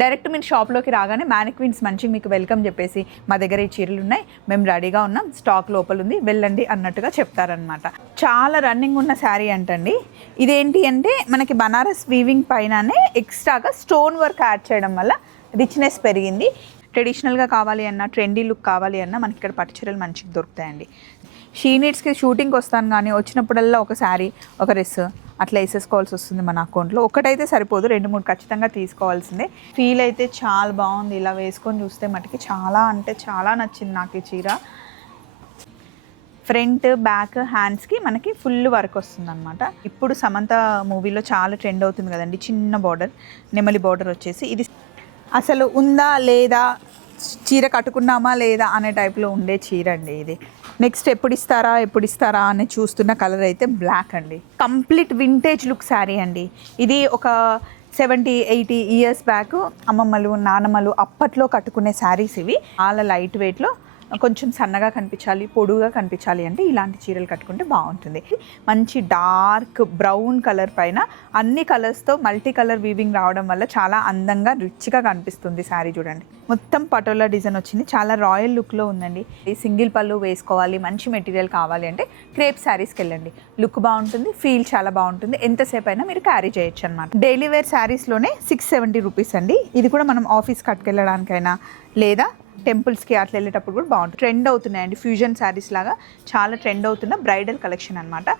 Direct మీరు షాప్లోకి రాగానే మ్యానిక్విన్స్ మంచిగా మీకు వెల్కమ్ చెప్పేసి మా దగ్గర ఈ చీరలు ఉన్నాయి, మేము రెడీగా ఉన్నాం, స్టాక్ లోపల ఉంది, వెళ్ళండి అన్నట్టుగా చెప్తారనమాట. చాలా రన్నింగ్ ఉన్న శారీ అంటండి. ఇదేంటి అంటే మనకి బనారస్ వీవింగ్ పైననే ఎక్స్ట్రాగా స్టోన్ వర్క్ యాడ్ చేయడం వల్ల రిచ్నెస్ పెరిగింది. ట్రెడిషనల్గా కావాలి అన్నా, ట్రెండీ లుక్ కావాలి అన్నా మనకి ఇక్కడ పట్టు చీరలు మంచిగా దొరుకుతాయండి. షీ నీడ్స్కి షూటింగ్కి వస్తాను కానీ వచ్చినప్పుడల్లా ఒక శారీ, ఒక డ్రెస్ అట్లా వేసేసుకోవాల్సి వస్తుంది మన అకౌంట్లో. ఒకటైతే సరిపోదు, 2-3 ఖచ్చితంగా తీసుకోవాల్సిందే. ఫీల్ అయితే చాలా బాగుంది. ఇలా వేసుకొని చూస్తే మటుకి చాలా అంటే చాలా నచ్చింది నాకు ఈ చీర. ఫ్రంట్, బ్యాక్, హ్యాండ్స్కి మనకి ఫుల్ వర్క్ వస్తుంది అనమాట. ఇప్పుడు సమంత మూవీలో చాలా ట్రెండ్ అవుతుంది కదండి, చిన్న బార్డర్, నెమలి బార్డర్ వచ్చేసి. ఇది అసలు ఉందా లేదా, చీర కట్టుకున్నామా లేదా అనే టైప్లో ఉండే చీర అండి ఇది. నెక్స్ట్ ఎప్పుడు ఇస్తారా అని చూస్తున్న కలర్ అయితే బ్లాక్ అండి. కంప్లీట్ వింటేజ్ లుక్ శారీ అండి. ఇది ఒక 70-80 ఇయర్స్ బ్యాక్ అమ్మమ్మలు, నానమ్మలు అప్పట్లో కట్టుకునే శారీస్ ఇవి. చాలా లైట్ వెయిట్లో, కొంచెం సన్నగా కనిపించాలి, పొడుగా కనిపించాలి అంటే ఇలాంటి చీరలు కట్టుకుంటే బాగుంటుంది. మంచి డార్క్ బ్రౌన్ కలర్ పైన అన్ని కలర్స్తో మల్టీ కలర్ వీవింగ్ రావడం వల్ల చాలా అందంగా రిచ్గా కనిపిస్తుంది శారీ. చూడండి, మొత్తం పటోలా డిజైన్ వచ్చింది, చాలా రాయల్ లుక్లో ఉందండి. సింగిల్ పళ్ళు వేసుకోవాలి, మంచి మెటీరియల్ కావాలి అంటే క్రేప్ శారీస్కి వెళ్ళండి, లుక్ బాగుంటుంది, ఫీల్ చాలా బాగుంటుంది, ఎంతసేపు అయినా మీరు క్యారీ చేయొచ్చు అనమాట. డైలీ వేర్ శారీస్లోనే 670 రూపీస్ అండి. ఇది కూడా మనం ఆఫీస్ కట్టుకెళ్ళడానికైనా లేదా టెంపుల్స్కి అట్లా వెళ్ళేటప్పుడు కూడా బాగుంటుంది. ట్రెండ్ అవుతున్నాయండి ఫ్యూజన్ శారీస్ లాగా, చాలా ట్రెండ్ అవుతున్న బ్రైడల్ కలెక్షన్ అనమాట.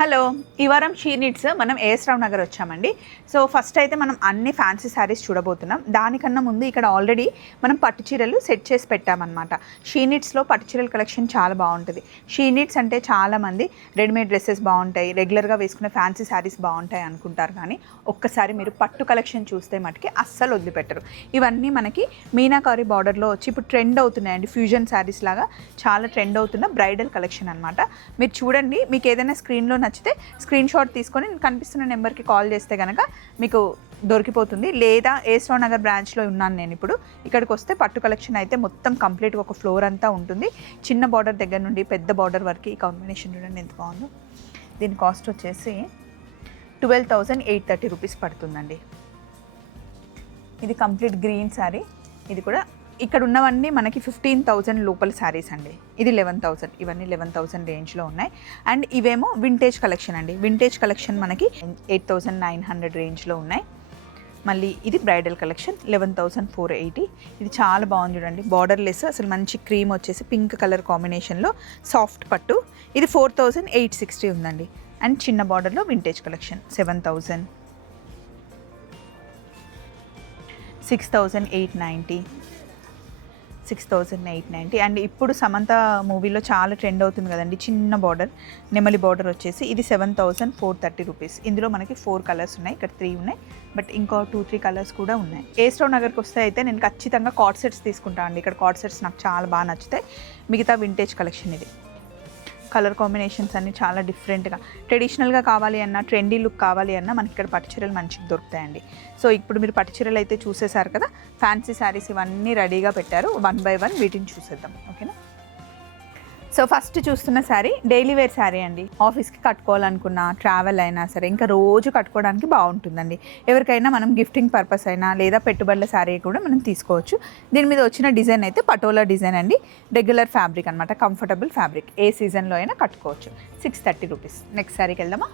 హలో, ఈ వారం షీ నీడ్స్ మనం ఏఎస్ రావు నగర్ వచ్చామండి. సో ఫస్ట్ అయితే మనం అన్ని ఫ్యాన్సీ శారీస్ చూడబోతున్నాం. దానికన్నా ముందు ఇక్కడ ఆల్రెడీ మనం పట్టు చీరలు సెట్ చేసి పెట్టామన్నమాట. షీ నీడ్స్లో పట్టు చీరల కలెక్షన్ చాలా బాగుంటుంది. షీ నీడ్స్ అంటే చాలామంది రెడీమేడ్ డ్రెస్సెస్ బాగుంటాయి, రెగ్యులర్గా వేసుకునే ఫ్యాన్సీ శారీస్ బాగుంటాయి అనుకుంటారు. కానీ ఒక్కసారి మీరు పట్టు కలెక్షన్ చూస్తే మటుకి అస్సలు వదిలిపెట్టరు. ఇవన్నీ మనకి మీనాకారి బార్డర్లో వచ్చి ఇప్పుడు ట్రెండ్ అవుతున్నాయండి. ఫ్యూజన్ శారీస్ లాగా చాలా ట్రెండ్ అవుతున్న బ్రైడల్ కలెక్షన్ అనమాట. మీరు చూడండి, మీకు ఏదైనా స్క్రీన్లో నచ్చితే స్క్రీన్ షాట్ తీసుకొని కనిపిస్తున్న నెంబర్కి కాల్ చేస్తే కనుక మీకు దొరికిపోతుంది. లేదా ఏఎస్ రావు నగర్ బ్రాంచ్లో ఉన్నాను నేను ఇప్పుడు. ఇక్కడికి వస్తే పట్టు కలెక్షన్ అయితే మొత్తం కంప్లీట్గా ఒక ఫ్లోర్ అంతా ఉంటుంది. చిన్న బార్డర్ దగ్గర నుండి పెద్ద బార్డర్ వరకు ఈ కాంబినేషన్ చూడండి ఎంత బాగుందో. దీని కాస్ట్ వచ్చేసి 12,830 రూపీస్ పడుతుందండి. ఇది కంప్లీట్ గ్రీన్ శారీ. ఇది కూడా ఇక్కడ ఉన్నవన్నీ మనకి 15,000 లోపల శారీస్ అండి. ఇది 11,000, ఇవన్నీ 11,000 రేంజ్లో ఉన్నాయి. అండ్ ఇవేమో వింటేజ్ కలెక్షన్ అండి. వింటేజ్ కలెక్షన్ మనకి 8,900 రేంజ్లో ఉన్నాయి. మళ్ళీ ఇది బ్రైడల్ కలెక్షన్ 11,480. ఇది చాలా బాగుంది చూడండి, బార్డర్లెస్, అసలు మంచి క్రీమ్ వచ్చేసి పింక్ కలర్ కాంబినేషన్లో సాఫ్ట్ పట్టు. ఇది 4,860 ఉందండి. అండ్ చిన్న బార్డర్లో వింటేజ్ కలెక్షన్ 7,000, 6,890, 6,890. అండ్ ఇప్పుడు సమంత మూవీలో చాలా ట్రెండ్ అవుతుంది కదండి, చిన్న బార్డర్ నెమలి బార్డర్ వచ్చేసి ఇది 7,430 రూపీస్. ఇందులో మనకి 4 కలర్స్ ఉన్నాయి, ఇక్కడ 3 ఉన్నాయి, బట్ ఇంకో 2-3 కలర్స్ కూడా ఉన్నాయి. ఏఎస్ రావు నగర్కి వస్తే అయితే నేను ఖచ్చితంగా కార్డ్ సెట్స్ తీసుకుంటాను అండి. ఇక్కడ కార్డ్ సెట్స్ నాకు చాలా బాగా నచ్చుతాయి. మిగతా వింటేజ్ కలెక్షన్ ఇది. కలర్ కాంబినేషన్స్ అన్నీ చాలా డిఫరెంట్గా, ట్రెడిషనల్గా కావాలి అన్నా, ట్రెండీ లుక్ కావాలి అన్నా మనకి ఇక్కడ పట్టు చీరలు మంచిగా దొరుకుతాయండి. సో ఇప్పుడు మీరు పట్టు చీరలు అయితే చూసేశారు కదా, ఫ్యాన్సీ శారీస్ ఇవన్నీ రెడీగా పెట్టారు. 1 by 1 వీటిని చూసేద్దాం, ఓకేనా. సో ఫస్ట్ చూస్తున్న శారీ డైలీ వేర్ శారీ అండి. ఆఫీస్కి కట్టుకోవాలనుకున్నా, ట్రావెల్ అయినా సరే, ఇంకా రోజు కట్టుకోవడానికి బాగుంటుందండి. ఎవరికైనా మనం గిఫ్టింగ్ పర్పస్ అయినా లేదా పెట్టుబడుల శారీ కూడా మనం తీసుకోవచ్చు. దీని మీద వచ్చిన డిజైన్ అయితే పటోలా డిజైన్ అండి. రెగ్యులర్ ఫ్యాబ్రిక్ అనమాట, కంఫర్టబుల్ ఫ్యాబ్రిక్. ఏ సీజన్లో అయినా కట్టుకోవచ్చు. 630 రూపీస్. నెక్స్ట్ శారీకి వెళ్దామా.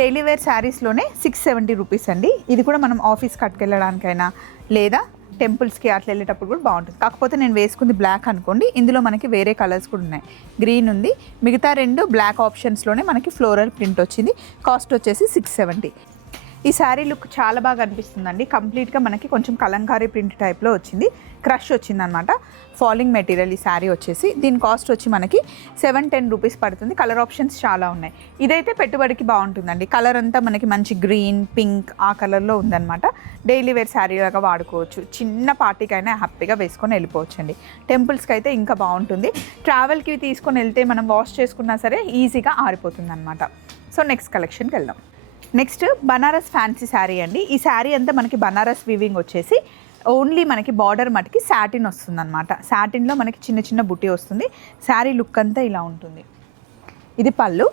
డైలీ వేర్ శారీస్లోనే 670 రూపీస్ అండి. ఇది కూడా మనం ఆఫీస్ కట్టుకెళ్ళడానికైనా లేదా టెంపుల్స్కి అట్లా వెళ్ళేటప్పుడు కూడా బాగుంటుంది. కాకపోతే నేను వేసుకుంది బ్లాక్ అనుకోండి. ఇందులో మనకి వేరే కలర్స్ కూడా ఉన్నాయి. గ్రీన్ ఉంది, మిగతా 2 బ్లాక్ ఆప్షన్స్లోనే మనకి ఫ్లోరల్ ప్రింట్ వచ్చింది. కాస్ట్ వచ్చేసి 670. ఈ శారీ లుక్ చాలా బాగా అనిపిస్తుందండి. కంప్లీట్గా మనకి కొంచెం కలంకారీ ప్రింట్ టైప్లో వచ్చింది, క్రష్ వచ్చిందనమాట. ఫాలింగ్ మెటీరియల్ ఈ శారీ వచ్చేసి. దీని కాస్ట్ వచ్చి మనకి 710 రూపీస్ పడుతుంది. కలర్ ఆప్షన్స్ చాలా ఉన్నాయి. ఇదైతే పెట్టుబడికి బాగుంటుందండి. కలర్ అంతా మనకి మంచి గ్రీన్, పింక్ ఆ కలర్లో ఉందన్నమాట. డైలీ వేర్ శారీ లాగా వాడుకోవచ్చు. చిన్న పార్టీకైనా హ్యాపీగా వేసుకొని వెళ్ళిపోవచ్చు అండి. టెంపుల్స్కి అయితే ఇంకా బాగుంటుంది. ట్రావెల్కి తీసుకొని వెళ్తే మనం వాష్ చేసుకున్నా సరే ఈజీగా ఆరిపోతుంది అనమాట. సో నెక్స్ట్ కలెక్షన్కి వెళ్దాం. నెక్స్ట్ బనారస్ ఫ్యాన్సీ శారీ అండి. ఈ శారీ అంతా మనకి బనారస్ వీవింగ్ వచ్చేసి ఓన్లీ మనకి బార్డర్ మటుకి సాటిన్ వస్తుంది అనమాట. సాటిన్లో మనకి చిన్న చిన్న బుట్టి వస్తుంది. శారీ లుక్ అంతా ఇలా ఉంటుంది. ఇది పళ్ళు.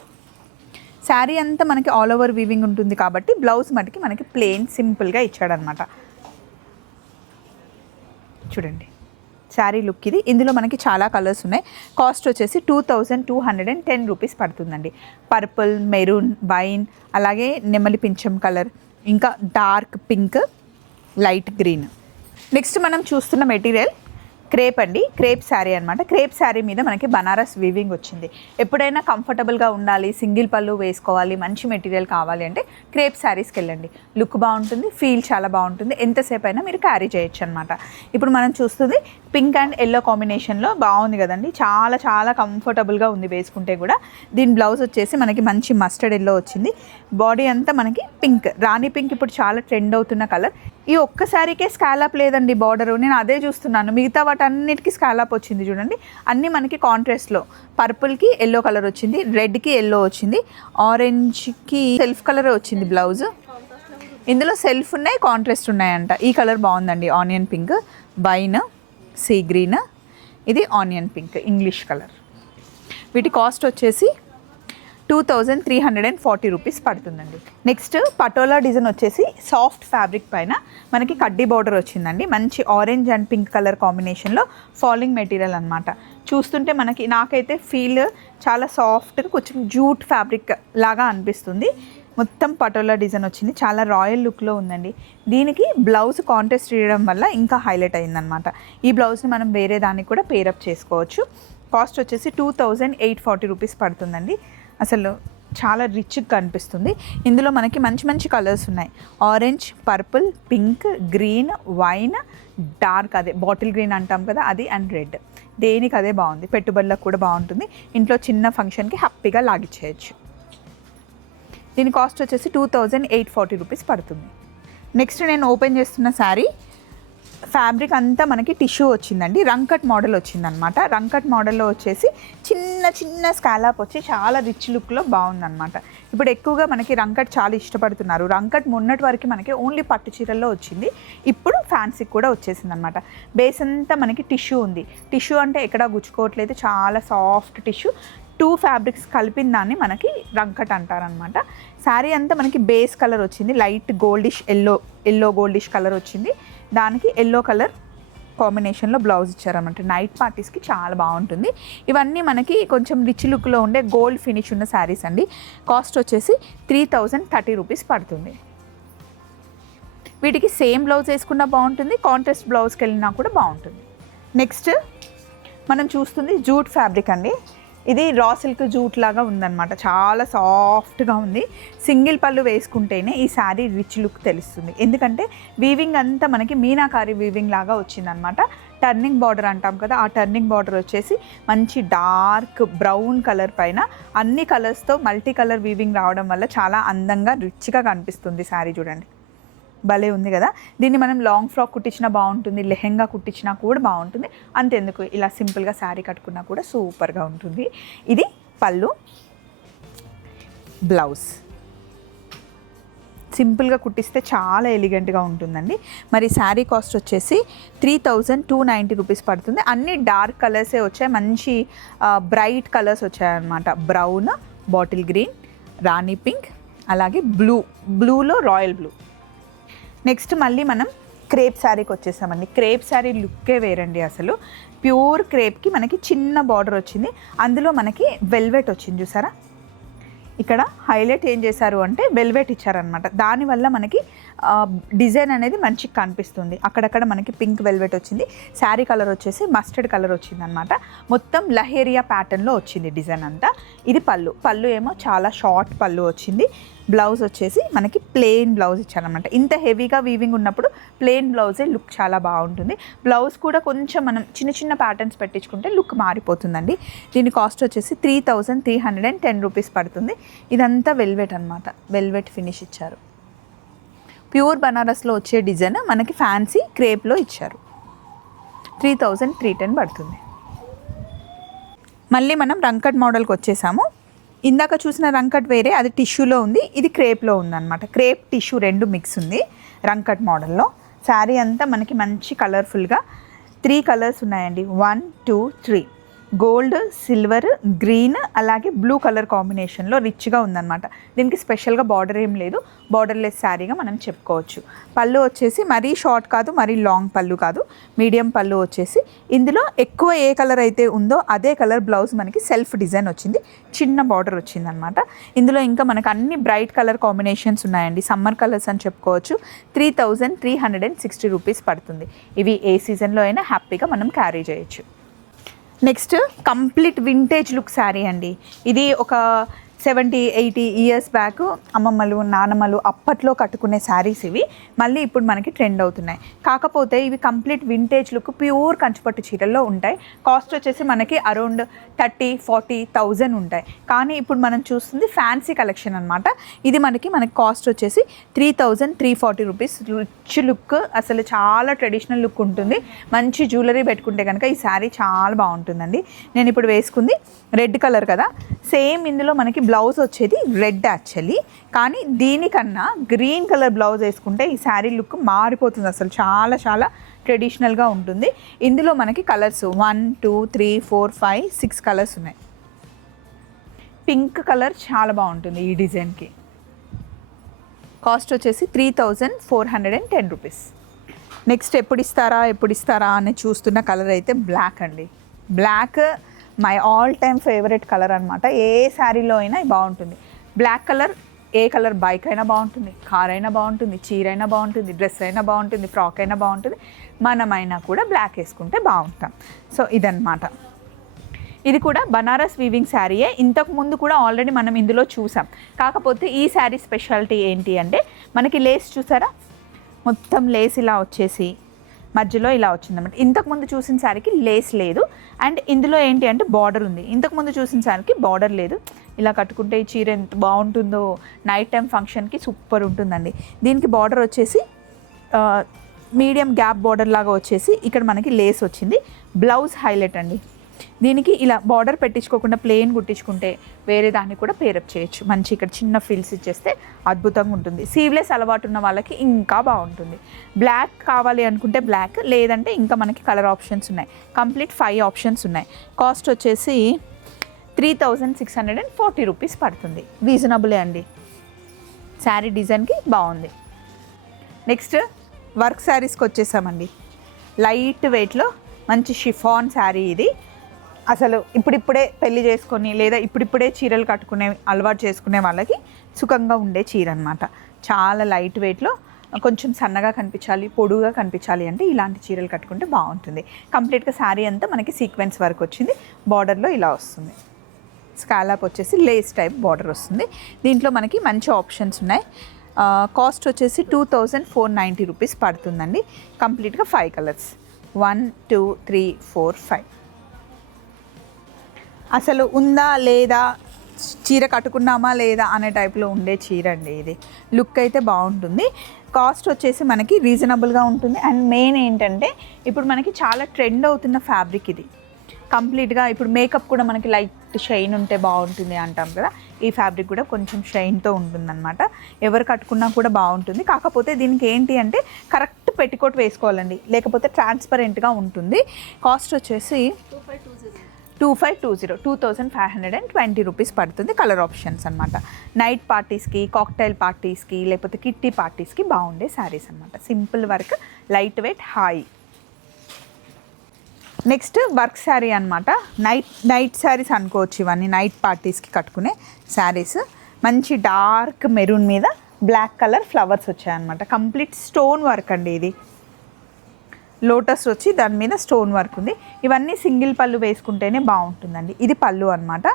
శారీ అంతా మనకి ఆల్ ఓవర్ వీవింగ్ ఉంటుంది కాబట్టి బ్లౌజ్ మటుకి మనకి ప్లెయిన్ సింపుల్గా ఇచ్చాడనమాట. చూడండి శారీ లుక్ ఇది. ఇందులో మనకి చాలా కలర్స్ ఉన్నాయి. కాస్ట్ వచ్చేసి 2,210 రూపీస్ పడుతుందండి. పర్పుల్, మెరూన్, వైన్, అలాగే నెమలి పింఛం కలర్, ఇంకా dark pink, light green. Next మనం చూస్తున్న మెటీరియల్ క్రేప్ అండి. క్రేప్ శారీ అనమాట. క్రేప్ శారీ మీద మనకి బనారస్ వీవింగ్ వచ్చింది. ఎప్పుడైనా కంఫర్టబుల్గా ఉండాలి, సింగిల్ పళ్ళు వేసుకోవాలి, మంచి మెటీరియల్ కావాలి అంటే క్రేప్ శారీస్కి వెళ్ళండి. లుక్ బాగుంటుంది, ఫీల్ చాలా బాగుంటుంది, ఎంతసేపు అయినా మీరు క్యారీ చేయొచ్చు అనమాట. ఇప్పుడు మనం చూస్తుంది పింక్ అండ్ ఎల్లో కాంబినేషన్లో బాగుంది కదండి. చాలా చాలా కంఫర్టబుల్గా ఉంది వేసుకుంటే కూడా. దీని బ్లౌజ్ వచ్చేసి మనకి మంచి మస్టర్డ్ ఎల్లో వచ్చింది. బాడీ అంతా మనకి పింక్, రాణి పింక్ ఇప్పుడు చాలా ట్రెండ్ అవుతున్న కలర్. ఈ ఒక్క శారీకే స్కాలప్ లేదండి బార్డరు, నేను అదే చూస్తున్నాను. మిగతా వాటన్నిటికీ స్కాలప్ వచ్చింది చూడండి. అన్నీ మనకి కాంట్రాస్ట్లో పర్పుల్కి ఎల్లో కలర్ వచ్చింది, రెడ్కి ఎల్లో వచ్చింది, ఆరెంజ్కి సెల్ఫ్ కలర్ వచ్చింది బ్లౌజ్. ఇందులో సెల్ఫ్ ఉన్నాయి, కాంట్రాస్ట్ ఉన్నాయంట. ఈ కలర్ బాగుందండి, onion pink, wine, sea green, ఇది ఆనియన్ పింక్, ఇంగ్లీష్ కలర్. వీటి కాస్ట్ వచ్చేసి 2,340 రూపీస్ పడుతుందండి. నెక్స్ట్ పటోలా డిజైన్ వచ్చేసి సాఫ్ట్ ఫ్యాబ్రిక్ పైన మనకి కడ్డీ బార్డర్ వచ్చిందండి. మంచి ఆరెంజ్ అండ్ పింక్ కలర్ కాంబినేషన్లో ఫాలింగ్ మెటీరియల్ అనమాట. చూస్తుంటే నాకైతే ఫీల్ చాలా సాఫ్ట్గా కొంచెం జూట్ ఫ్యాబ్రిక్ లాగా అనిపిస్తుంది. మొత్తం పటోలా డిజైన్ వచ్చింది, చాలా రాయల్ లుక్లో ఉందండి. దీనికి బ్లౌజ్ కాంట్రాస్ట్ చేయడం వల్ల ఇంకా హైలైట్ అయిందనమాట. ఈ బ్లౌజ్ని మనం వేరే దానికి కూడా పేరప్ చేసుకోవచ్చు. కాస్ట్ వచ్చేసి 2,840 రూపీస్ పడుతుందండి. అసలు చాలా బాగుంది. చాలా రిచ్గా కనిపిస్తుంది. ఇందులో మనకి మంచి మంచి కలర్స్ ఉన్నాయి. Orange, purple, pink, green, wine, dark అదే బాటిల్ గ్రీన్ అంటాం కదా అది, అండ్ రెడ్. దేనికి అదే బాగుంది. పెట్టుబడులకు కూడా బాగుంటుంది. ఇంట్లో చిన్న ఫంక్షన్కి హ్యాపీగా లాగిచ్చేయచ్చు. దీని కాస్ట్ వచ్చేసి 2840 రూపీస్ పడుతుంది. నెక్స్ట్ నేను ఓపెన్ చేస్తున్న శారీ ఫ్యాబ్రిక్ అంతా మనకి టిష్యూ వచ్చిందండి. రంకట్ మోడల్ వచ్చిందనమాట. రంకట్ మోడల్లో వచ్చేసి చిన్న చిన్న స్కాలాప్ వచ్చి చాలా రిచ్ లుక్లో బాగుందనమాట. ఇప్పుడు ఎక్కువగా మనకి రంకట్ చాలా ఇష్టపడుతున్నారు. రంకట్ మొన్నటి వరకు మనకి ఓన్లీ పట్టు చీరల్లో వచ్చింది, ఇప్పుడు ఫ్యాన్సీకి కూడా వచ్చేసింది అనమాట. బేస్ అంతా మనకి టిష్యూ ఉంది. టిష్యూ అంటే ఎక్కడా గుచ్చుకోవట్లేదు, చాలా సాఫ్ట్ టిష్యూ. 2 ఫ్యాబ్రిక్స్ కలిపిన దాన్ని మనకి రంకట్ అంటారనమాట. శారీ అంతా మనకి బేస్ కలర్ వచ్చింది, light goldish yellow goldish colour వచ్చింది. దానికి ఎల్లో కలర్ కాంబినేషన్లో బ్లౌజ్ ఇచ్చారనమాట. నైట్ పార్టీస్కి చాలా బాగుంటుంది. ఇవన్నీ మనకి కొంచెం రిచ్ లుక్లో ఉండే గోల్డ్ ఫినిష్ ఉన్న శారీస్ అండి. కాస్ట్ వచ్చేసి 3030 రూపీస్ పడుతుంది. వీటికి సేమ్ బ్లౌజ్ వేసుకున్నా బాగుంటుంది, కాంట్రాస్ట్ బ్లౌజ్కి వెళ్ళినా కూడా బాగుంటుంది. నెక్స్ట్ మనం చూస్తుంది జూట్ ఫ్యాబ్రిక్ అండి. ఇది రా సిల్క్ జూట్ లాగా ఉందన్నమాట. చాలా సాఫ్ట్గా ఉంది. సింగిల్ పళ్ళు వేసుకుంటేనే ఈ శారీ రిచ్ లుక్ తెలుస్తుంది. ఎందుకంటే వీవింగ్ అంతా మనకి మీనాకారి వీవింగ్ లాగా వచ్చిందనమాట. టర్నింగ్ బార్డర్ అంటాం కదా, ఆ టర్నింగ్ బార్డర్ వచ్చేసి మంచి డార్క్ బ్రౌన్ కలర్ పైన అన్ని కలర్స్తో మల్టీ కలర్ వీవింగ్ రావడం వల్ల చాలా అందంగా రిచ్గా కనిపిస్తుంది శారీ. చూడండి భలే ఉంది కదా. దీన్ని మనం లాంగ్ ఫ్రాక్ కుట్టించినా బాగుంటుంది, లెహెంగా కుట్టించినా కూడా బాగుంటుంది. అంతెందుకు ఇలా సింపుల్గా శారీ కట్టుకున్నా కూడా సూపర్గా ఉంటుంది. ఇది పళ్ళు, బ్లౌజ్ సింపుల్గా కుట్టిస్తే చాలా ఎలిగెంట్గా ఉంటుందండి. మరి శారీ కాస్ట్ వచ్చేసి 3290 రూపీస్ పడుతుంది. అన్ని డార్క్ కలర్సే వచ్చాయి, మంచి బ్రైట్ కలర్స్ వచ్చాయన్నమాట. బ్రౌన్, బాటిల్ గ్రీన్, రాణి పింక్, అలాగే బ్లూలో రాయల్ బ్లూ. నెక్స్ట్ మళ్ళీ మనం క్రేప్ శారీకి వచ్చేసామండి. క్రేప్ శారీ లుక్కే వేరండి అసలు. ప్యూర్ క్రేప్కి మనకి చిన్న బార్డర్ వచ్చింది, అందులో మనకి వెల్వెట్ వచ్చింది చూసారా. ఇక్కడ హైలైట్ ఏం చేశారు అంటే వెల్వెట్ ఇచ్చారనమాట. దానివల్ల మనకి డిజైన్ అనేది మంచిగా కనిపిస్తుంది. అక్కడక్కడ మనకి పింక్ వెల్వెట్ వచ్చింది. శారీ కలర్ వచ్చేసి మస్టర్డ్ కలర్ వచ్చింది అనమాట. మొత్తం లహేరియా ప్యాటర్న్లో వచ్చింది డిజైన్ అంతా. ఇది పళ్ళు ఏమో చాలా షార్ట్ పళ్ళు వచ్చింది. బ్లౌజ్ వచ్చేసి మనకి ప్లెయిన్ బ్లౌజ్ ఇచ్చారనమాట. ఇంత హెవీగా వీవింగ్ ఉన్నప్పుడు ప్లెయిన్ బ్లౌజే లుక్ చాలా బాగుంటుంది. బ్లౌజ్ కూడా కొంచెం మనం చిన్న చిన్న ప్యాటర్న్స్ పెట్టించుకుంటే లుక్ మారిపోతుందండి. దీని కాస్ట్ వచ్చేసి 3310 రూపీస్ పడుతుంది. ఇదంతా వెల్వెట్ అనమాట. వెల్వెట్ ఫినిష్ ఇచ్చారు. ప్యూర్ బనారస్లో వచ్చే డిజైన్ మనకి ఫ్యాన్సీ క్రేప్లో ఇచ్చారు. 3310 పడుతుంది. మళ్ళీ మనం రంకట్ మోడల్కి వచ్చేసాము. ఇందాక చూసిన రంకట్ వేరే, అది టిష్యూలో ఉంది, ఇది క్రేప్లో ఉందన్నమాట. క్రేప్ టిష్యూ రెండు మిక్స్ ఉంది రంకట్ మోడల్లో. శారీ అంతా మనకి మంచి కలర్ఫుల్గా 3 కలర్స్ ఉన్నాయండి. 1 2 3 గోల్డ్, సిల్వర్, గ్రీన్, అలాగే బ్లూ కలర్ కాంబినేషన్లో రిచ్గా ఉందన్నమాట. దీనికి స్పెషల్గా బార్డర్ ఏం లేదు, బార్డర్లెస్ శారీగా మనం చెప్పుకోవచ్చు. పళ్ళు వచ్చేసి మరీ షార్ట్ కాదు, మరీ లాంగ్ పళ్ళు కాదు, మీడియం పళ్ళు వచ్చేసి. ఇందులో ఎక్కువ ఏ కలర్ అయితే ఉందో అదే కలర్ బ్లౌజ్ మనకి సెల్ఫ్ డిజైన్ వచ్చింది, చిన్న బార్డర్ వచ్చిందనమాట. ఇందులో ఇంకా మనకు అన్ని బ్రైట్ కలర్ కాంబినేషన్స్ ఉన్నాయండి. సమ్మర్ కలర్స్ అని చెప్పుకోవచ్చు. 3360 రూపీస్ పడుతుంది. ఇవి ఏ సీజన్లో అయినా హ్యాపీగా మనం క్యారీ చేయొచ్చు. Next complete vintage look sari అండి. ఇది ఒక 70-80 ఇయర్స్ బ్యాక్ అమ్మమ్మలు నానమ్మలు అప్పట్లో కట్టుకునే శారీస్ ఇవి. మళ్ళీ ఇప్పుడు మనకి ట్రెండ్ అవుతున్నాయి. కాకపోతే ఇవి కంప్లీట్ వింటేజ్ లుక్ ప్యూర్ కంచిపట్టు చీరల్లో ఉంటాయి. కాస్ట్ వచ్చేసి మనకి అరౌండ్ 30-40,000 ఉంటాయి. కానీ ఇప్పుడు మనం చూస్తుంది ఫ్యాన్సీ కలెక్షన్ అనమాట. ఇది మనకి కాస్ట్ వచ్చేసి 3340 రూపీస్. రిచ్ లుక్, అసలు చాలా ట్రెడిషనల్ లుక్ ఉంటుంది. మంచి జ్యువెలరీ పెట్టుకుంటే కనుక ఈ శారీ చాలా బాగుంటుందండి. నేను ఇప్పుడు వేసుకుంది రెడ్ కలర్ కదా, సేమ్ ఇందులో మనకి బ్లౌజ్ వచ్చేది రెడ్ యాక్చువల్లీ, కానీ దీనికన్నా గ్రీన్ కలర్ బ్లౌజ్ వేసుకుంటే ఈ శారీ లుక్ మారిపోతుంది. అసలు చాలా చాలా ట్రెడిషనల్గా ఉంటుంది. ఇందులో మనకి కలర్స్ 1 2 3 4 5 6 కలర్స్ ఉన్నాయి. పింక్ కలర్ చాలా బాగుంటుంది ఈ డిజైన్కి. కాస్ట్ వచ్చేసి 3410 రూపీస్. నెక్స్ట్ ఎప్పుడు ఇస్తారా అని చూస్తున్న కలర్ అయితే బ్లాక్ అండి. Black my all time favourite colour అనమాట. ఏ శారీలో అయినా బాగుంటుంది. బ్లాక్ కలర్ ఏ కలర్ బైక్ అయినా బాగుంటుంది, కార్ అయినా బాగుంటుంది, చీర అయినా బాగుంటుంది, డ్రెస్ అయినా బాగుంటుంది, ఫ్రాక్ అయినా బాగుంటుంది. మనమైనా కూడా బ్లాక్ వేసుకుంటే బాగుంటాం. సో ఇదన్నమాట. ఇది కూడా బనారస్ వీవింగ్ శారీయే. ఇంతకు ముందు కూడా ఆల్రెడీ మనం ఇందులో చూసాం. కాకపోతే ఈ శారీ స్పెషాలిటీ ఏంటి అంటే మనకి లేస్ చూసారా, మొత్తం లేస్ ఇలా వచ్చేసి మధ్యలో ఇలా వచ్చిందన్నమాట. ఇంతకుముందు చూసిన శారీకి లేస్ లేదు. అండ్ ఇందులో ఏంటి అంటే బార్డర్ ఉంది. ఇంతకుముందు చూసిన శారీకి బార్డర్ లేదు. ఇలా కట్టుకుంటే ఈ చీర ఎంత బాగుంటుందో, నైట్ టైం ఫంక్షన్కి సూపర్ ఉంటుందండి. దీనికి బార్డర్ వచ్చేసి మీడియం గ్యాప్ బార్డర్ లాగా వచ్చేసి ఇక్కడ మనకి లేస్ వచ్చింది. బ్లౌజ్ హైలైట్ అండి. దీనికి ఇలా బార్డర్ పెట్టించుకోకుండా ప్లెయిన్ కుట్టించుకుంటే వేరే దాన్ని కూడా పేరప్ చేయొచ్చు. మంచి ఇక్కడ చిన్న ఫిల్స్ ఇచ్చేస్తే అద్భుతంగా ఉంటుంది. సీవ్లెస్ అలవాటు ఉన్న వాళ్ళకి ఇంకా బాగుంటుంది. బ్లాక్ కావాలి అనుకుంటే బ్లాక్, లేదంటే ఇంకా మనకి కలర్ ఆప్షన్స్ ఉన్నాయి. కంప్లీట్ 5 ఆప్షన్స్ ఉన్నాయి. కాస్ట్ వచ్చేసి 3640 రూపీస్ పడుతుంది. రీజనబులే అండి. శారీ డిజైన్కి బాగుంది. నెక్స్ట్ వర్క్ శారీస్కి వచ్చేసామండి. లైట్ వెయిట్లో మంచి షిఫాన్ శారీ ఇది. అసలు ఇప్పుడిప్పుడే పెళ్లి చేసుకొని లేదా ఇప్పుడిప్పుడే చీరలు కట్టుకునే అలవాటు చేసుకునే వాళ్ళకి సుఖంగా ఉండే చీర అనమాట. చాలా లైట్ వెయిట్లో కొంచెం సన్నగా కనిపించాలి, పొడుగా కనిపించాలి అంటే ఇలాంటి చీరలు కట్టుకుంటే బాగుంటుంది. కంప్లీట్గా శారీ అంతా మనకి సీక్వెన్స్ వర్క్ వచ్చింది. బార్డర్లో ఇలా వస్తుంది. స్కాలప్ వచ్చేసి లేస్ టైప్ బార్డర్ వస్తుంది. దీంట్లో మనకి మంచి ఆప్షన్స్ ఉన్నాయి. కాస్ట్ వచ్చేసి 2490 రూపీస్ పడుతుందండి. కంప్లీట్గా 5 కలర్స్, 1 2 3 4 5. అసలు ఉందా లేదా, చీర కట్టుకున్నామా లేదా అనే టైప్లో ఉండే చీర అండి ఇది. లుక్ అయితే బాగుంటుంది. కాస్ట్ వచ్చేసి మనకి రీజనబుల్గా ఉంటుంది. అండ్ మెయిన్ ఏంటంటే ఇప్పుడు మనకి చాలా ట్రెండ్ అవుతున్న ఫ్యాబ్రిక్ ఇది. కంప్లీట్గా ఇప్పుడు మేకప్ కూడా మనకి లైట్ షైన్ ఉంటే బాగుంటుంది అంటాం కదా, ఈ ఫ్యాబ్రిక్ కూడా కొంచెం షైన్తో ఉంటుందన్నమాట. ఎవరు కట్టుకున్నా కూడా బాగుంటుంది. కాకపోతే దీనికి ఏంటి అంటే కరెక్ట్ పెట్టికోట్ వేసుకోవాలండి, లేకపోతే ట్రాన్స్పరెంట్గా ఉంటుంది. కాస్ట్ వచ్చేసి 2520 2520 రూపీస్ పడుతుంది. కలర్ ఆప్షన్స్ అనమాట. నైట్ పార్టీస్కి, కాక్టైల్ పార్టీస్కి, లేకపోతే కిట్టి పార్టీస్కి బాగుండే శారీస్ అనమాట. Simple work, light weight, hi. Next work sari అనమాట. నైట్ శారీస్ అనుకోవచ్చు ఇవన్నీ. నైట్ పార్టీస్కి కట్టుకునే శారీస్. మంచి డార్క్ మెరూన్ మీద బ్లాక్ కలర్ ఫ్లవర్స్ వచ్చాయన్నమాట. కంప్లీట్ స్టోన్ వర్క్ అండి ఇది. లోటస్ వచ్చి దాని మీద స్టోన్ వర్క్ ఉంది. ఇవన్నీ సింగిల్ పళ్ళు వేసుకుంటేనే బాగుంటుందండి. ఇది పళ్ళు అనమాట.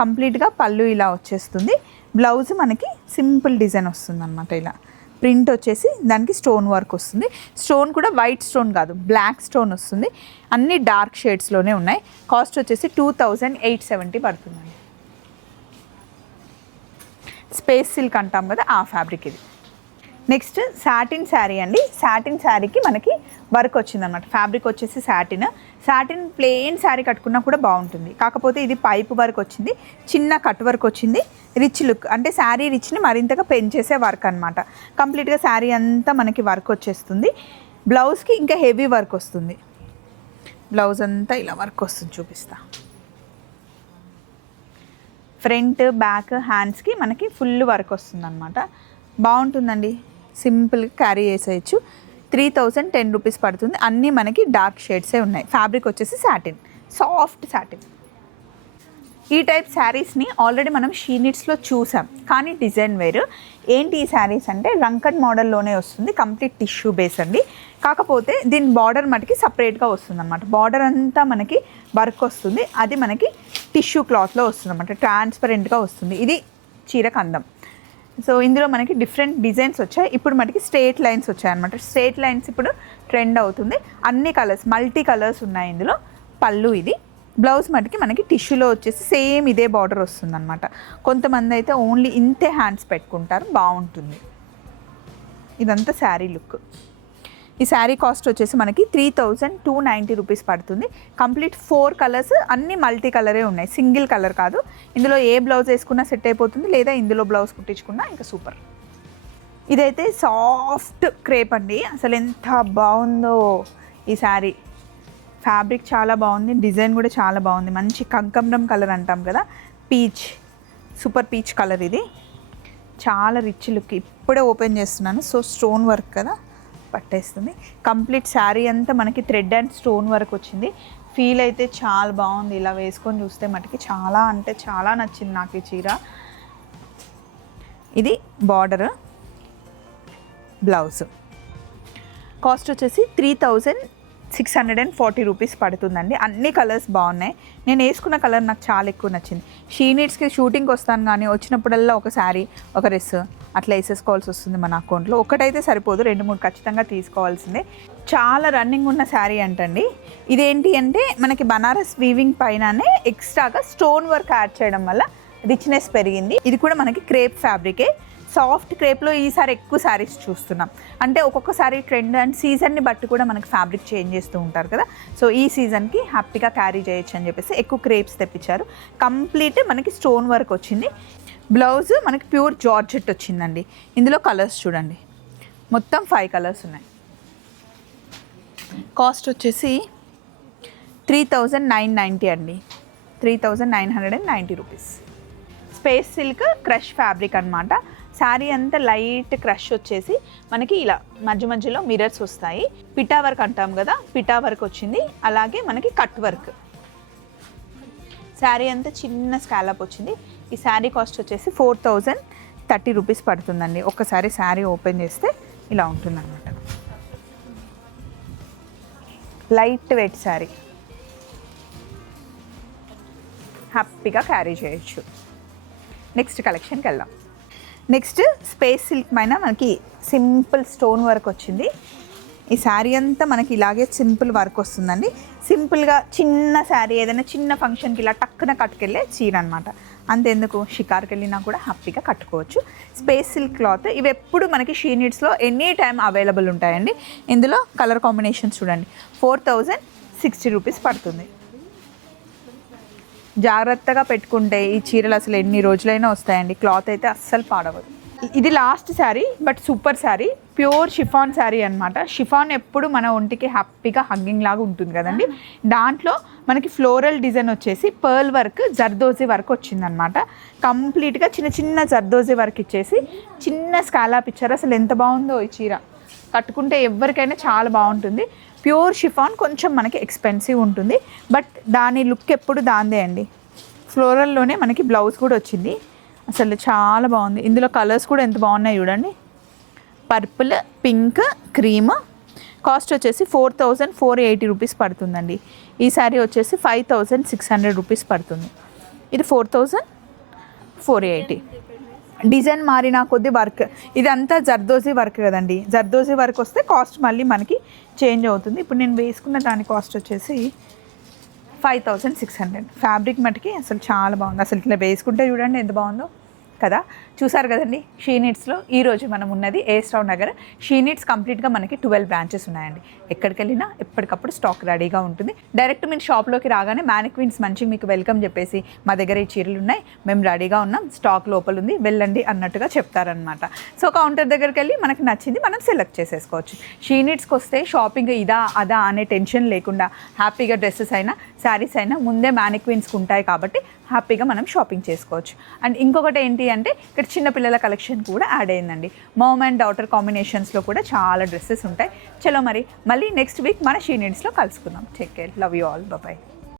కంప్లీట్గా పళ్ళు ఇలా వచ్చేస్తుంది. బ్లౌజ్ మనకి సింపుల్ డిజైన్ వస్తుంది అనమాట. ఇలా ప్రింట్ వచ్చేసి దానికి స్టోన్ వర్క్ వస్తుంది. స్టోన్ కూడా వైట్ స్టోన్ కాదు, బ్లాక్ స్టోన్ వస్తుంది. అన్ని డార్క్ షేడ్స్లోనే ఉన్నాయి. కాస్ట్ వచ్చేసి 2870 పడుతుందండి. స్పేస్ సిల్క్ అంటాం కదా, ఆ ఫ్యాబ్రిక్ ఇది. నెక్స్ట్ సాటిన్ శారీ అండి. సాటిన్ శారీకి మనకి వర్క్ వచ్చిందనమాట. ఫ్యాబ్రిక్ వచ్చేసి సాటిన్ ప్లెయిన్ శారీ కట్టుకున్నా కూడా బాగుంటుంది. కాకపోతే ఇది పైపు వర్క్ వచ్చింది, చిన్న కట్ వర్క్ వచ్చింది. రిచ్ లుక్ అంటే శారీ రిచ్ని మరింతగా పెంచేసే వర్క్ అనమాట. కంప్లీట్గా శారీ అంతా మనకి వర్క్ వచ్చేస్తుంది. బ్లౌజ్కి ఇంకా హెవీ వర్క్ వస్తుంది. బ్లౌజ్ అంతా ఇలా వర్క్ వస్తుంది, చూపిస్తా. ఫ్రంట్, బ్యాక్, హ్యాండ్స్కి మనకి ఫుల్ వర్క్ వస్తుంది అనమాట. బాగుంటుందండి. సింపుల్గా క్యారీ చేసేయచ్చు. 3010 రూపీస్ పడుతుంది. అన్నీ మనకి డార్క్ షేడ్సే ఉన్నాయి. ఫ్యాబ్రిక్ వచ్చేసి సాటిన్, సాఫ్ట్ సాటిన్. ఈ టైప్ శారీస్ని ఆల్రెడీ మనం షీ నీడ్స్లో చూసాం, కానీ డిజైన్ వేరు. ఏంటి ఈ శారీస్ అంటే రంకన్ మోడల్లోనే వస్తుంది. కంప్లీట్ టిష్యూ బేస్ అండి. కాకపోతే దీని బార్డర్ మనకి సపరేట్గా వస్తుంది అనమాట. బార్డర్ అంతా మనకి వర్క్ వస్తుంది. అది మనకి టిష్యూ క్లాత్లో వస్తుంది అనమాట. ట్రాన్స్పరెంట్గా వస్తుంది. ఇది చీరకు అందం. సో ఇందులో మనకి డిఫరెంట్ డిజైన్స్ వచ్చాయి. ఇప్పుడు మనకి స్ట్రేట్ లైన్స్ వచ్చాయన్నమాట. స్ట్రేట్ లైన్స్ ఇప్పుడు ట్రెండ్ అవుతుంది. అన్ని కలర్స్, మల్టీ కలర్స్ ఉన్నాయి ఇందులో. పళ్ళు ఇది. బ్లౌజ్ మటుకి మనకి టిష్యూలో వచ్చేసి సేమ్ ఇదే బార్డర్ వస్తుంది అనమాట. కొంతమంది అయితే ఓన్లీ ఇంతే హ్యాండ్స్ పెట్టుకుంటారు, బాగుంటుంది. ఇదంతా శారీ లుక్. ఈ శారీ కాస్ట్ వచ్చేసి మనకి 3290 రూపీస్ పడుతుంది. కంప్లీట్ 4 కలర్స్, అన్ని మల్టీ కలరే ఉన్నాయి, సింగిల్ కలర్ కాదు. ఇందులో ఏ బ్లౌజ్ వేసుకున్నా సెట్ అయిపోతుంది, లేదా ఇందులో బ్లౌజ్ కుట్టించుకున్నా ఇంకా సూపర్. ఇదైతే సాఫ్ట్ క్రేప్ అండి. అసలు ఎంత బాగుందో ఈ శారీ. ఫ్యాబ్రిక్ చాలా బాగుంది, డిజైన్ కూడా చాలా బాగుంది. మంచి కంకమరం కలర్ అంటాం కదా, పీచ్, సూపర్ పీచ్ కలర్ ఇది. చాలా రిచ్ లుక్. ఇప్పుడే ఓపెన్ చేస్తున్నాను. సో స్టోన్ వర్క్ కదా, పట్టేస్తుంది. కంప్లీట్ శారీ అంతా మనకి థ్రెడ్ అండ్ స్టోన్ వర్క్ వచ్చింది. ఫీల్ అయితే చాలా బాగుంది. ఇలా వేసుకొని చూస్తే మటుకి చాలా అంటే చాలా నచ్చింది నాకు ఈ చీర. ఇది బార్డర్, బ్లౌజ్. కాస్ట్ వచ్చేసి 640 రూపీస్ పడుతుందండి. అన్ని కలర్స్ బాగున్నాయి. నేను వేసుకున్న కలర్ నాకు చాలా ఎక్కువ నచ్చింది. షీ నీడ్స్కి షూటింగ్కి వస్తాను కానీ వచ్చినప్పుడల్లా ఒక శారీ ఒక డ్రెస్ అట్లా వేసేసుకోవాల్సి వస్తుంది మన అకౌంట్లో. ఒకటైతే సరిపోదు, 2-3 ఖచ్చితంగా తీసుకోవాల్సిందే. చాలా రన్నింగ్ ఉన్న శారీ అంటండి. ఇదేంటి అంటే మనకి బనారస్ వీవింగ్ పైననే ఎక్స్ట్రాగా స్టోన్ వర్క్ యాడ్ చేయడం వల్ల రిచ్నెస్ పెరిగింది. ఇది కూడా మనకి క్రేప్ ఫ్యాబ్రికే. సాఫ్ట్ క్రేప్లో ఈసారి ఎక్కువ శారీస్ చూస్తున్నాం. అంటే ఒక్కొక్కసారి ట్రెండ్ అండ్ సీజన్ని బట్టి కూడా మనకి ఫ్యాబ్రిక్ చేంజ్ చేస్తూ ఉంటారు కదా. సో ఈ సీజన్కి హ్యాపీగా క్యారీ చేయొచ్చు అని చెప్పేసి ఎక్కువ క్రేప్స్ తెప్పించారు. కంప్లీట్ మనకి స్టోన్ వర్క్ వచ్చింది. బ్లౌజ్ మనకి ప్యూర్ జార్జెట్ వచ్చిందండి. ఇందులో కలర్స్ చూడండి, మొత్తం 5 కలర్స్ ఉన్నాయి. కాస్ట్ వచ్చేసి 3990 అండి, 3990 rupees. Space silk crush fabric అనమాట. శారీ అంతా లైట్ క్రష్ వచ్చేసి మనకి ఇలా మధ్య మధ్యలో మిరర్స్ వస్తాయి. పిటా వర్క్ అంటాం కదా, పిటా వర్క్ వచ్చింది. అలాగే మనకి కట్ వర్క్. శారీ అంతా చిన్న స్కాలప్ వచ్చింది. ఈ శారీ కాస్ట్ వచ్చేసి 4030 రూపీస్ పడుతుందండి. ఒక్కసారి శారీ ఓపెన్ చేస్తే ఇలా ఉంటుందన్నమాట. లైట్ వెయిట్ శారీ, హ్యాపీగా క్యారీ చేయొచ్చు. నెక్స్ట్ కలెక్షన్కి వెళ్దాం. నెక్స్ట్ స్పేస్ సిల్క్ పైన మనకి సింపుల్ స్టోన్ వర్క్ వచ్చింది. ఈ శారీ అంతా మనకి ఇలాగే సింపుల్ వర్క్ వస్తుందండి. సింపుల్గా చిన్న శారీ ఏదైనా చిన్న ఫంక్షన్కి ఇలా టక్కున కట్టుకెళ్ళే చీర అనమాట. అంతెందుకు షికార్కి వెళ్ళినా కూడా హ్యాపీగా కట్టుకోవచ్చు. స్పేస్ సిల్క్ క్లాత్ ఇవి ఎప్పుడు మనకి షీ నీడ్స్లో ఎనీ టైం అవైలబుల్ ఉంటాయండి. ఇందులో కలర్ కాంబినేషన్స్ చూడండి. 4060 రూపీస్ పడుతుంది. జాగ్రత్తగా పెట్టుకుంటే ఈ చీరలు అసలు ఎన్ని రోజులైనా వస్తాయండి. క్లాత్ అయితే అస్సలు పాడవదు. ఇది last sari, but super sari. Pure chiffon sari అనమాట. షిఫాన్ ఎప్పుడు మన ఒంటికి హ్యాపీగా హగ్గింగ్ లాగా ఉంటుంది కదండి. దాంట్లో మనకి ఫ్లోరల్ డిజైన్ వచ్చేసి పర్ల్ వర్క్, జర్దోజీ వర్క్ వచ్చిందనమాట. కంప్లీట్గా చిన్న చిన్న జర్దోజీ వర్క్ ఇచ్చేసి చిన్న స్కాలాప్ ఇచ్చారు. అసలు ఎంత బాగుందో ఈ చీర. కట్టుకుంటే ఎవరికైనా చాలా బాగుంటుంది. ప్యూర్ షిఫాన్ కొంచెం మనకి ఎక్స్పెన్సివ్ ఉంటుంది, బట్ దాని లుక్ ఎప్పుడు దాందే అండి. ఫ్లోరల్లోనే మనకి బ్లౌజ్ కూడా వచ్చింది. అసలు చాలా బాగుంది. ఇందులో కలర్స్ కూడా ఎంత బాగున్నాయి చూడండి. Purple, pink, cream. కాస్ట్ వచ్చేసి 4480 రూపీస్ పడుతుందండి. ఈ శారీ వచ్చేసి 5600 రూపీస్ పడుతుంది. ఇది 4480. డిజైన్ మారిన కొద్ది వర్క్, ఇదంతా జర్దోజీ వర్క్ కదండి. జర్దోజీ వర్క్ వస్తే కాస్ట్ మళ్ళీ మనకి చేంజ్ అవుతుంది. ఇప్పుడు నేను వేసుకున్న దాని కాస్ట్ వచ్చేసి 5600. ఫ్యాబ్రిక్ మటుకి అసలు చాలా బాగుంది. అసలు ఇట్లా వేసుకుంటే చూడండి ఎంత బాగుందో కదా. చూసారు కదండి షీ నీడ్స్లో ఈరోజు మనం ఉన్నది AS Rao Nagar. She needs కంప్లీట్గా మనకి 12 బ్రాంచెస్ ఉన్నాయండి. ఎక్కడికి వెళ్ళినా ఎప్పటికప్పుడు స్టాక్ రెడీగా ఉంటుంది. డైరెక్ట్ మీరు షాప్లోకి రాగానే మ్యానిక్విన్స్ మంచి మీకు వెల్కమ్ చెప్పేసి మా దగ్గర ఈ చీరలు ఉన్నాయి, మేము రెడీగా ఉన్నాం, స్టాక్ లోపల ఉంది, వెళ్ళండి అన్నట్టుగా చెప్తారనమాట. సో కౌంటర్ దగ్గరికి వెళ్ళి మనకి నచ్చింది మనం సెలెక్ట్ చేసేసుకోవచ్చు. షీ నీడ్స్కి వస్తే షాపింగ్ ఇదా అదా అనే టెన్షన్ లేకుండా హ్యాపీగా డ్రెస్సెస్ అయినా శారీస్ అయినా ముందే మ్యానిక్విన్స్కి ఉంటాయి కాబట్టి హ్యాపీగా మనం షాపింగ్ చేసుకోవచ్చు. అండ్ ఇంకొకటి ఏంటి అంటే ఇక్కడ చిన్నపిల్లల కలెక్షన్ కూడా యాడ్ అయిందండి. మామ్ అండ్ డాటర్ కాంబినేషన్స్లో కూడా చాలా డ్రెస్సెస్ ఉంటాయి. చలో మరి మళ్ళీ నెక్స్ట్ వీక్ మన షీ నీడ్స్లో కలుసుకుందాం. Take care, love you all, bye.